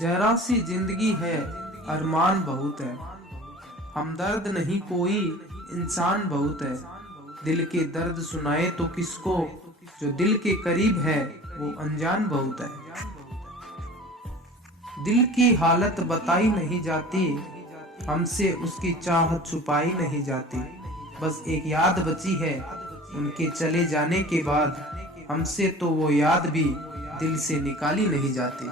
जरा सी जिंदगी है, अरमान बहुत है। हमदर्द नहीं कोई, इंसान बहुत है। दिल के दर्द सुनाए तो किसको, जो दिल के करीब है वो अनजान बहुत है। दिल की हालत बताई नहीं जाती, हमसे उसकी चाहत छुपाई नहीं जाती। बस एक याद बची है उनके चले जाने के बाद, हमसे तो वो याद भी दिल से निकाली नहीं जाती।